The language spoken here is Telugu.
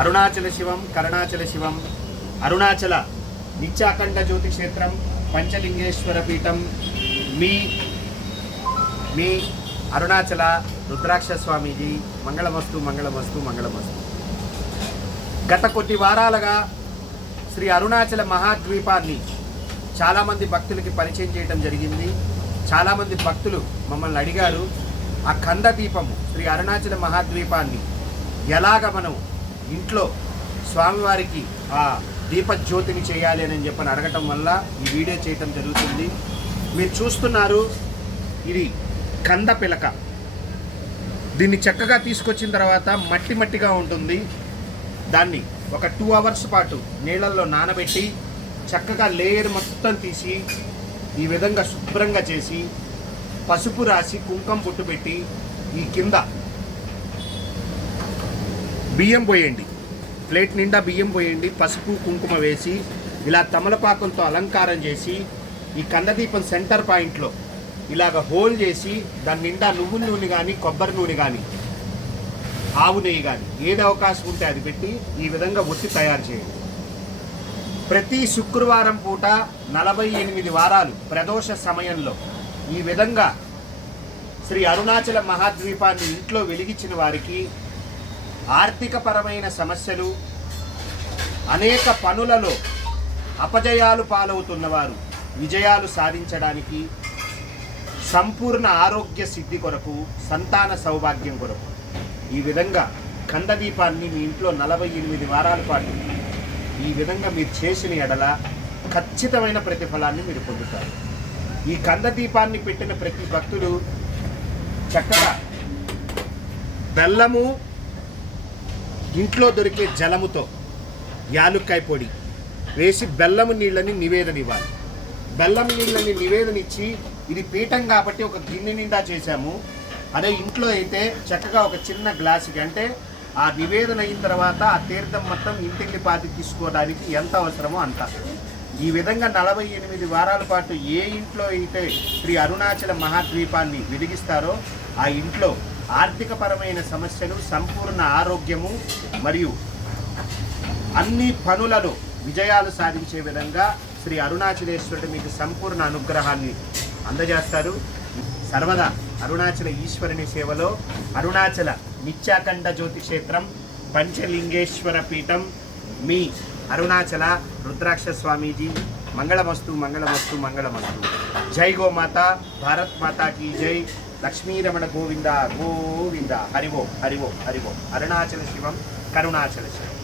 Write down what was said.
అరుణాచల శివం కరుణాచల శివం అరుణాచల నిత్యాఖండ జ్యోతి క్షేత్రం పంచలింగేశ్వర పీఠం మీ మీ అరుణాచల రుద్రాక్ష స్వామీజీ. మంగళమస్తు మంగళమస్తు మంగళమస్తు. గత కొద్ది వారాలుగా శ్రీ అరుణాచల మహాద్వీపాన్ని చాలామంది భక్తులకి పరిచయం చేయడం జరిగింది. చాలామంది భక్తులు మమ్మల్ని అడిగారు ఆ కంద దీపము శ్రీ అరుణాచల మహాద్వీపాన్ని ఎలాగ మనం ఇంట్లో స్వామివారికి ఆ దీపజ్యోతిని చేయాలి అని చెప్పని అడగటం వల్ల ఈ వీడియో చేయటం జరుగుతుంది. మీరు చూస్తున్నారు ఇది కంద పిలక. దీన్ని చక్కగా తీసుకొచ్చిన తర్వాత మట్టి మట్టిగా ఉంటుంది. దాన్ని ఒక టూ అవర్స్ పాటు నీళ్ళల్లో నానబెట్టి చక్కగా లేయర్ మొత్తం తీసి ఈ విధంగా శుభ్రంగా చేసి పసుపు రాసి కుంకం పొట్టు పెట్టి ఈ కింద బియ్యం పోయండి. ప్లేట్ నిండా బియ్యం పోయండి. పసుపు కుంకుమ వేసి ఇలా తమలపాకంతో అలంకారం చేసి ఈ కందదీపం సెంటర్ పాయింట్లో ఇలాగ హోల్ చేసి దాని నిండా నువ్వుల నూనె కానీ కొబ్బరి నూనె కానీ ఆవు నెయ్యి కానీ ఏది అవకాశం ఉంటే అది పెట్టి ఈ విధంగా ఒత్తి తయారు చేయండి. ప్రతి శుక్రవారం పూట నలభై ఎనిమిది వారాలు ప్రదోష సమయంలో ఈ విధంగా శ్రీ అరుణాచల మహాద్వీపాన్ని ఇంట్లో వెలిగించిన వారికి ఆర్థికపరమైన సమస్యలు అనేక పనులలో అపజయాలు పాలవుతున్నవారు విజయాలు సాధించడానికి సంపూర్ణ ఆరోగ్య సిద్ధి కొరకు సంతాన సౌభాగ్యం కొరకు. ఈ విధంగా కందదీపాన్ని మీ ఇంట్లో నలభై ఎనిమిది వారాల పాటు ఈ విధంగా మీరు చేసిన ఎడల ఖచ్చితమైన ప్రతిఫలాన్ని మీరు పొందుతారు. ఈ కందదీపాన్ని పెట్టిన ప్రతి భక్తుడు చక్కగా బెల్లము ఇంట్లో దొరికే జలముతో యాలుక్కాయ పొడి వేసి బెల్లము నీళ్ళని నివేదన ఇవ్వాలి బెల్లం నీళ్ళని నివేదన ఇచ్చి ఇది పీఠం కాబట్టి ఒక గిన్నె నిండా చేశాము. అదే ఇంట్లో అయితే చక్కగా ఒక చిన్న గ్లాసుకి అంటే ఆ నివేదన అయిన తర్వాత ఆ తీర్థం మొత్తం ఇంటికి పాతి తీసుకోవడానికి ఎంత అవసరమో అంత. ఈ విధంగా నలభై ఎనిమిది వారాల పాటు ఏ ఇంట్లో అయితే శ్రీ అరుణాచల మహాద్వీపాన్ని వెలిగిస్తారో ఆ ఇంట్లో ఆర్థికపరమైన సమస్యలు సంపూర్ణ ఆరోగ్యము మరియు అన్ని పనులలో విజయాలు సాధించే విధంగా శ్రీ అరుణాచలేశ్వరుడు మీకు సంపూర్ణ అనుగ్రహాన్ని అందజేస్తారు సర్వదా అరుణాచల ఈశ్వరుని సేవలో అరుణాచల నిత్యాఖండ జ్యోతి క్షేత్రం పంచలింగేశ్వర పీఠం మీ అరుణాచల రుద్రాక్ష స్వామీజీ. మంగళమస్తు మంగళమస్తు మంగళమస్తు. జై గోమాత భారత్ మాతాకి జై. లక్ష్మీరమణ గోవింద గోవింద హరివో హరివో హరివో అరుణాచల శివం కరుణాచల శివం